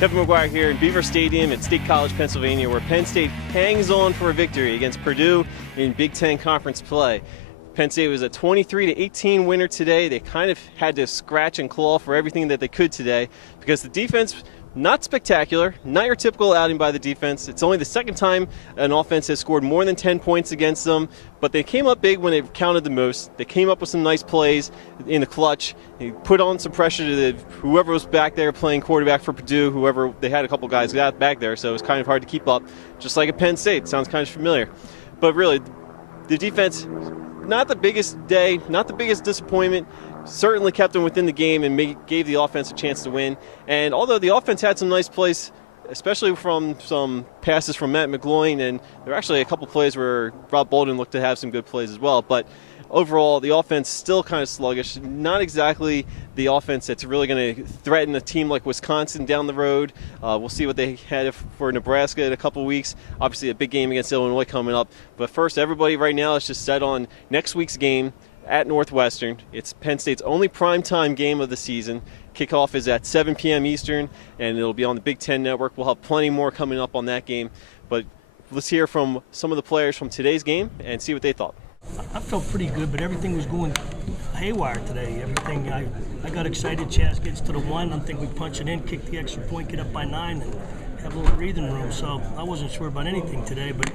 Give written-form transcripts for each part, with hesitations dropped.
Kevin McGuire here in Beaver Stadium at State College, Pennsylvania, where Penn State hangs on for a victory against Purdue in Big Ten Conference play. Penn State was a 23-18 winner today. They kind of had to scratch and claw for everything that they could today because the defense, not spectacular, not your typical outing by the defense. It's only the second time an offense has scored more than 10 points against them, but they came up big when it counted the most. They came up with some nice plays in the clutch. They put on some pressure to whoever was back there playing quarterback for Purdue, whoever, they had a couple guys got back there, so it was kind of hard to keep up, just like at Penn State. Sounds kind of familiar. But really, the defense, not the biggest day, not the biggest disappointment, certainly kept them within the game and gave the offense a chance to win. And although the offense had some nice plays, especially from some passes from McGloin, and there were actually a couple plays where Rob Bolden looked to have some good plays as well, but overall the offense still kind of sluggish, not exactly the offense that's really going to threaten a team like Wisconsin down the road. We'll see what they had for Nebraska in a couple weeks. Obviously a big game against Illinois coming up, but first everybody right now is just set on next week's game at Northwestern. It's Penn State's only primetime game of the season. Kickoff is at 7 p.m. Eastern, and it'll be on the Big Ten Network. We'll have plenty more coming up on that game. But let's hear from some of the players from today's game and see what they thought. I felt pretty good, but everything was going haywire today. Everything, I got excited. Chaz gets to the one. I think we punch it in, kick the extra point, get up by 9, and have a little breathing room. So I wasn't sure about anything today, but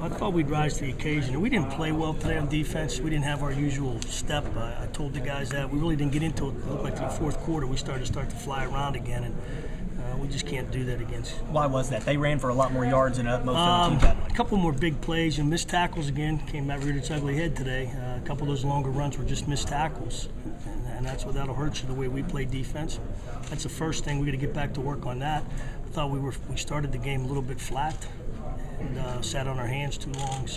I thought we'd rise to the occasion. We didn't play well today on defense. We didn't have our usual step. I told the guys that. We really didn't get into it. It looked like the fourth quarter we started to fly around again, and we just can't do that against. Why was that? They ran for a lot more yards than most other teams had. A couple more big plays and missed tackles again. Came out reared its ugly head today. A couple of those longer runs were just missed tackles, and that'll hurt you the way we play defense. That's the first thing. We got to get back to work on that. I thought we started the game a little bit flat and sat on our hands too long.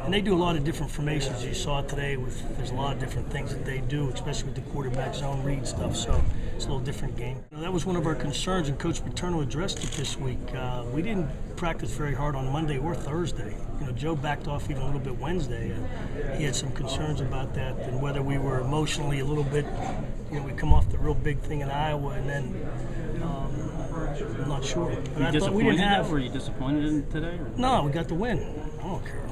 And they do a lot of different formations. You saw it today. There's a lot of different things that they do, especially with the quarterback zone read stuff. So it's a little different game. That was one of our concerns, and Coach Paterno addressed it this week. We didn't practice very hard on Monday or Thursday. Joe backed off even a little bit Wednesday. He had some concerns about that and whether we were emotionally a little bit. We come off the real big thing in Iowa, and then. I'm not sure. Were you disappointed today? Or? No, we got the win. I don't care.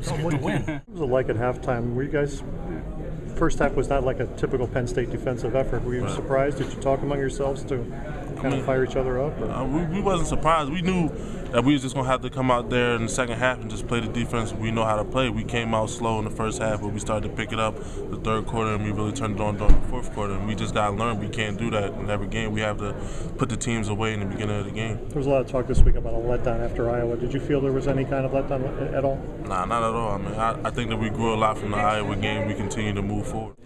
Just get the win. What was it like at halftime? Were you guys, first half was not like a typical Penn State defensive effort. Were you surprised? Did you talk among yourselves to kind of fire each other up? We wasn't surprised. We knew that we was just going to have to come out there in the second half and just play the defense we know how to play. We came out slow in the first half, but we started to pick it up the third quarter, and we really turned it on during the fourth quarter. And we just got to learn we can't do that in every game. We have to put the teams away in the beginning of the game. There was a lot of talk this week about a letdown after Iowa. Did you feel there was any kind of letdown at all? Nah, not at all. I think that we grew a lot from the Iowa game. We continue to move forward.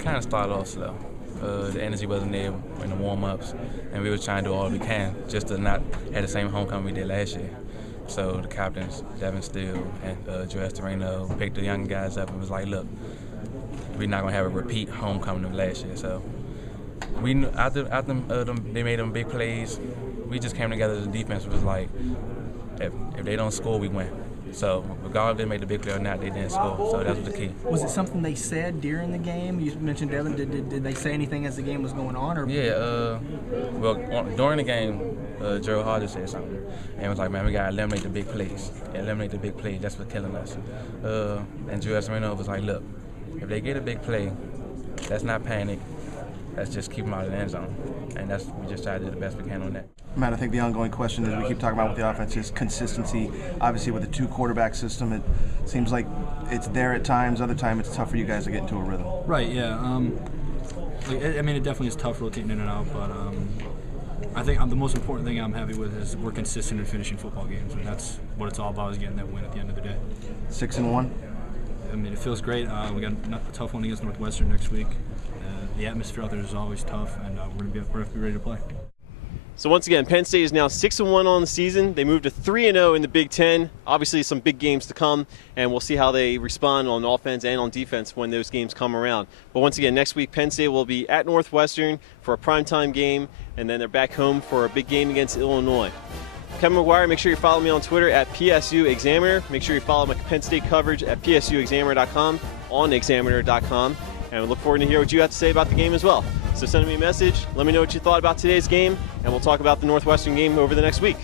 Kind of started off slow. The energy wasn't there in the warm-ups, and we were trying to do all we can just to not have the same homecoming we did last year. So the captains, Devon and Joe Estorino, picked the young guys up and was like, look, we're not going to have a repeat homecoming of last year. So we knew after they made them big plays, we just came together. The defense was like, if they don't score, we win. So regardless if they made the big play or not, they didn't score. So that was the key. Was it something they said during the game? You mentioned Devon. Did they say anything as the game was going on? Or? Yeah. During the game, Gerald Harder said something, and it was like, man, we gotta eliminate the big plays. That's what's killing us. And Joe Estorino was like, look, if they get a big play, let's not panic. Let's just keep them out of the end zone. And we just try to do the best we can on that. Matt, I think the ongoing question that we keep talking about with the offense is consistency. Obviously, with a two-quarterback system, it seems like it's there at times. Other times, it's tough for you guys to get into a rhythm. Right, yeah. It definitely is tough rotating in and out, but I think the most important thing I'm happy with is we're consistent in finishing football games, and that's what it's all about, is getting that win at the end of the day. 6-1? It feels great. We got a tough one against Northwestern next week. The atmosphere out there is always tough, and we're going to be ready to play. So once again, Penn State is now 6-1 on the season. They moved to 3-0 in the Big Ten. Obviously, some big games to come, and we'll see how they respond on offense and on defense when those games come around. But once again, next week, Penn State will be at Northwestern for a primetime game, and then they're back home for a big game against Illinois. Kevin McGuire, make sure you follow me on Twitter at PSU Examiner. Make sure you follow my Penn State coverage at PSUExaminer.com, on Examiner.com, and we look forward to hear what you have to say about the game as well. So send me a message, let me know what you thought about today's game, and we'll talk about the Northwestern game over the next week.